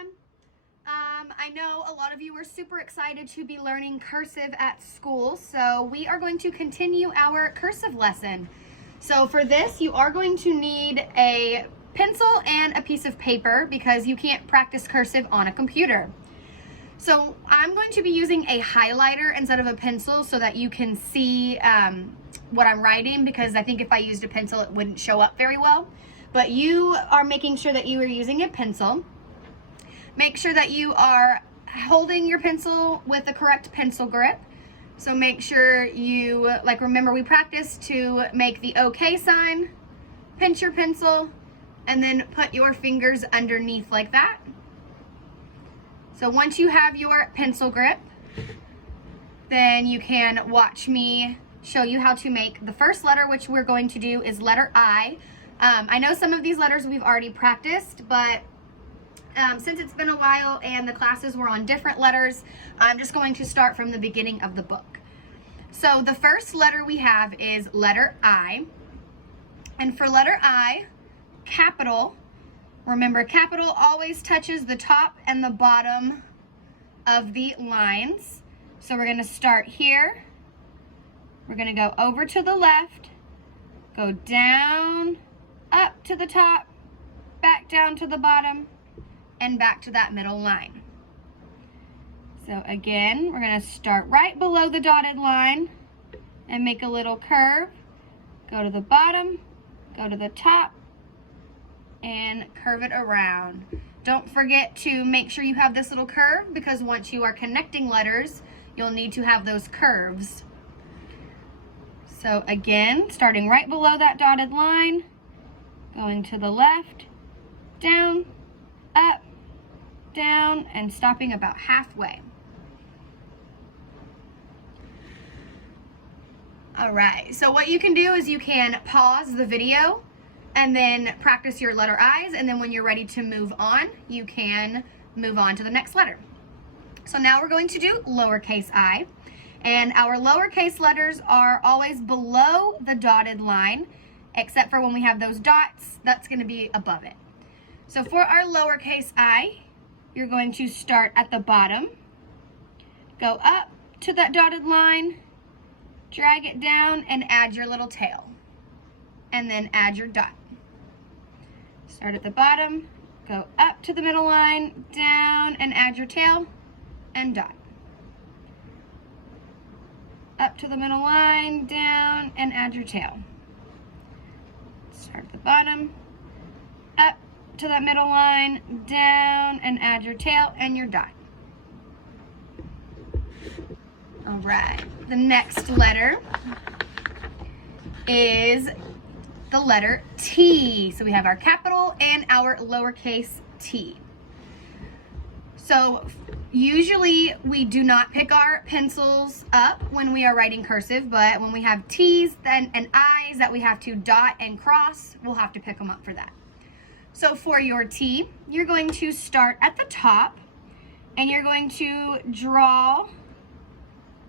everyone. I know a lot of you are super excited to be learning cursive at school, so we are going to continue our cursive lesson. So for this, you are going to need a pencil and a piece of paper because you can't practice cursive on a computer. So I'm going to be using a highlighter instead of a pencil so that you can see what I'm writing, because I think if I used a pencil it wouldn't show up very well. But you are making sure that you are using a pencil. Make sure that you are holding your pencil with the correct pencil grip. So make sure you, remember we practiced to make the OK sign, pinch your pencil, and then put your fingers underneath like that. So once you have your pencil grip, then you can watch me show you how to make the first letter, which we're going to do is letter I. I know some of these letters we've already practiced, but since it's been a while and the classes were on different letters, I'm just going to start from the beginning of the book. So the first letter we have is letter I. And for letter I, capital, remember capital always touches the top and the bottom of the lines. So we're going to start here. We're going to go over to the left, go down, up to the top, back down to the bottom, and back to that middle line. So again, we're going to start right below the dotted line and make a little curve. Go to the bottom, go to the top, and curve it around. Don't forget to make sure you have this little curve, because once you are connecting letters, you'll need to have those curves. So again, starting right below that dotted line, going to the left, down, up, down, and stopping about halfway. All right, so what you can do is you can pause the video and then practice your letter I's, and then when you're ready to move on, you can move on to the next letter. So now we're going to do lowercase I, and our lowercase letters are always below the dotted line, except for when we have those dots, that's going to be above it. So for our lowercase I, you're going to start at the bottom, go up to that dotted line, drag it down, and add your little tail, and then add your dot. Start at the bottom, go up to the middle line, down, and add your tail, and dot. Up to the middle line, down, and add your tail. Start at the bottom, up to that middle line, down, and add your tail and your dot. All right, the next letter is the letter T. So we have our capital and our lowercase t. So usually we do not pick our pencils up when we are writing cursive, but when we have T's and I's that we have to dot and cross, we'll have to pick them up for that. So for your T, you're going to start at the top and you're going to draw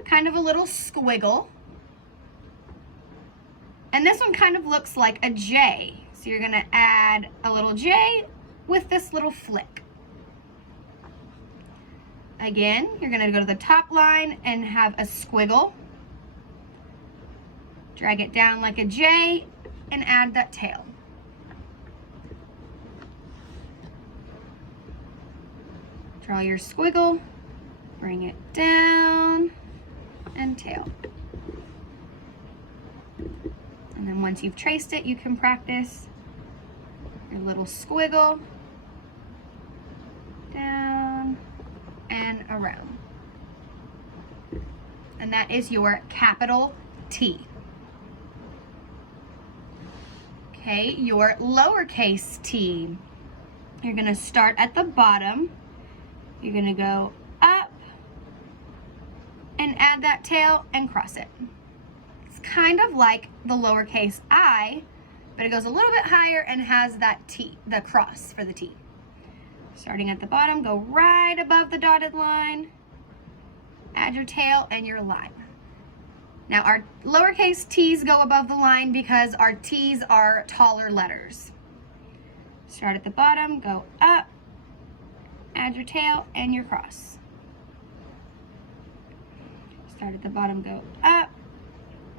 kind of a little squiggle. And this one kind of looks like a J. So you're going to add a little J with this little flick. Again, you're going to go to the top line and have a squiggle. Drag it down like a J and add that tail. Draw your squiggle, bring it down, and tail. And then once you've traced it, you can practice your little squiggle, down, and around. And that is your capital T. Okay, your lowercase t. You're going to start at the bottom. You're going to go up and add that tail and cross it. It's kind of like the lowercase I, but it goes a little bit higher and has that T, the cross for the T. Starting at the bottom, go right above the dotted line, add your tail and your line. Now our lowercase t's go above the line because our t's are taller letters. Start at the bottom, go up, add your tail and your cross. Start at the bottom, go up,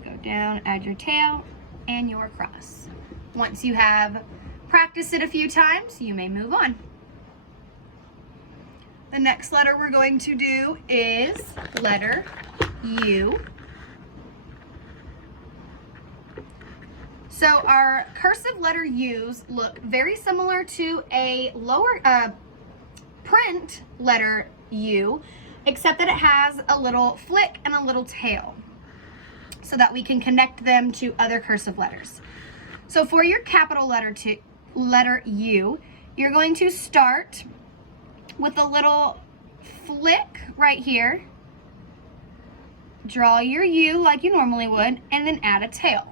go down, add your tail and your cross. Once you have practiced it a few times, you may move on. The next letter we're going to do is letter U. So our cursive letter U's look very similar to a lower print letter U, except that it has a little flick and a little tail so that we can connect them to other cursive letters. So for your capital letter U, you're going to start with a little flick right here. Draw your U like you normally would, and then add a tail.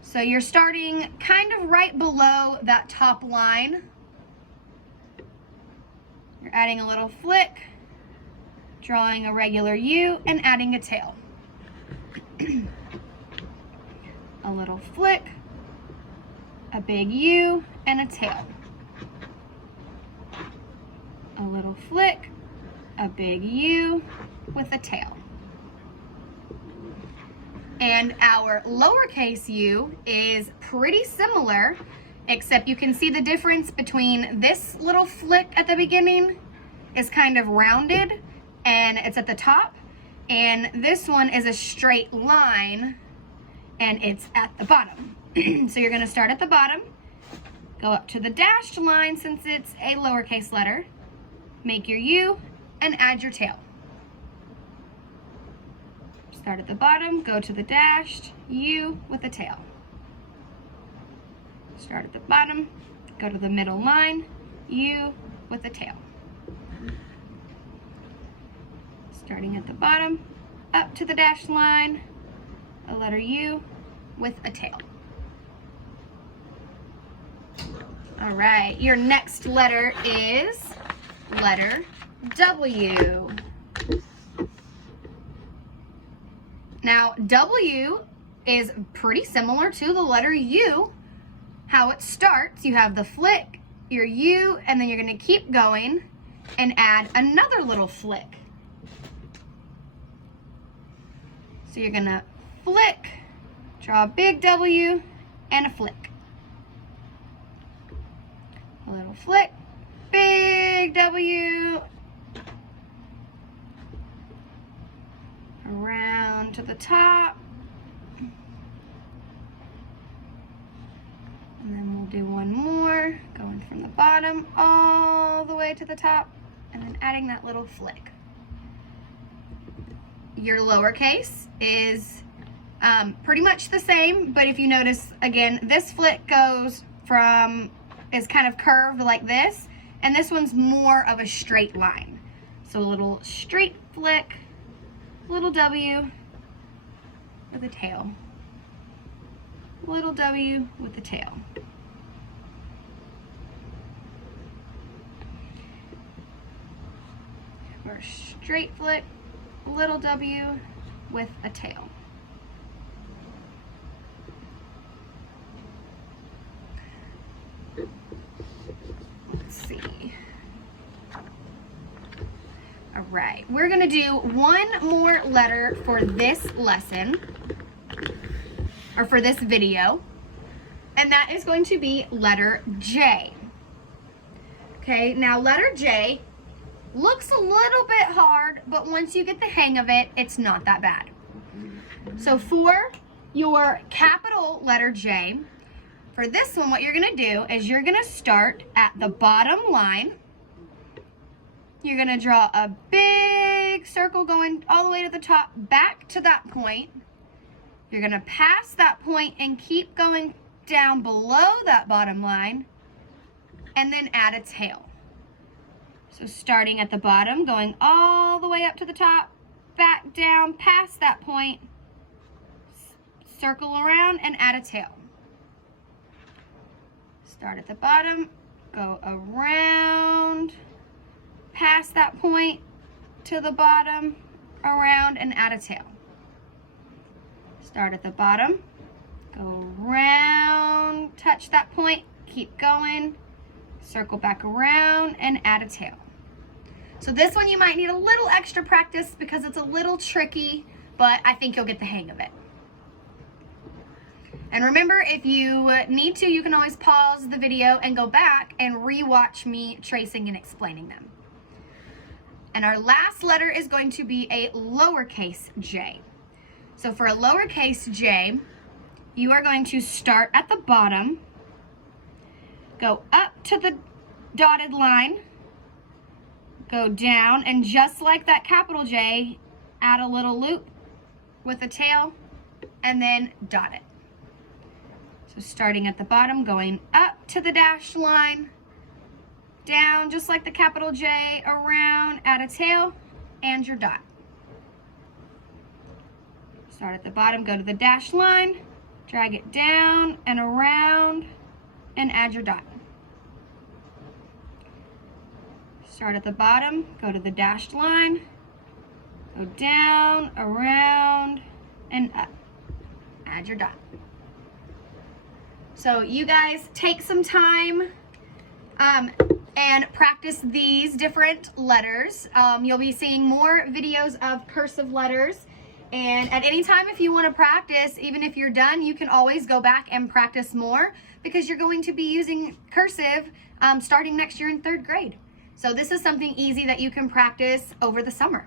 So you're starting kind of right below that top line. You're adding a little flick, drawing a regular U, and adding a tail. A little flick, a big U, and a tail. A little flick, a big U with a tail. And our lowercase u is pretty similar, except you can see the difference between this little flick at the beginning is kind of rounded and it's at the top, and this one is a straight line and it's at the bottom. So you're gonna start at the bottom, go up to the dashed line since it's a lowercase letter, make your U, and add your tail. Start at the bottom, go to the dashed U with a tail. Start at the bottom, go to the middle line, U with a tail. Starting at the bottom, up to the dashed line, a letter U with a tail. All right, your next letter is letter W. Now, W is pretty similar to the letter U. How it starts, you have the flick, your U, and then you're gonna keep going and add another little flick. So you're gonna flick, draw a big W, and a flick. A little flick, big W, around to the top, and then we'll do one more, going from the bottom all the way to the top, and then adding that little flick. Your lowercase is pretty much the same, but if you notice, again, this flick is kind of curved like this, and this one's more of a straight line. So a little straight flick, little W with a tail, little W with a tail. Or straight flick, little W with a tail. Let's see. All right, we're gonna do one more letter for this lesson, or for this video, and that is going to be letter J. Okay, now letter J looks a little bit hard, but once you get the hang of it, it's not that bad. So for your capital letter J, for this one, what you're gonna do is you're gonna start at the bottom line. You're gonna draw a big circle going all the way to the top, back to that point. You're gonna pass that point and keep going down below that bottom line, and then add a tail. So starting at the bottom, going all the way up to the top, back down, past that point, circle around and add a tail. Start at the bottom, go around, past that point to the bottom, around and add a tail. Start at the bottom, go around, touch that point, keep going, circle back around, and add a tail. So this one you might need a little extra practice because it's a little tricky, but I think you'll get the hang of it. And remember, if you need to, you can always pause the video and go back and re-watch me tracing and explaining them. And our last letter is going to be a lowercase j. So for a lowercase j, you are going to start at the bottom, go up to the dotted line, go down, and just like that capital J, add a little loop with a tail, and then dot it. So starting at the bottom, going up to the dashed line, down just like the capital J, around, add a tail, and your dot. Start at the bottom, go to the dashed line, drag it down and around, and add your dot. Start at the bottom, go to the dashed line, go down, around, and up. Add your dot. So you guys take some time and practice these different letters. You'll be seeing more videos of cursive letters. And at any time, if you want to practice, even if you're done, you can always go back and practice more because you're going to be using cursive starting next year in 3rd grade. So this is something easy that you can practice over the summer.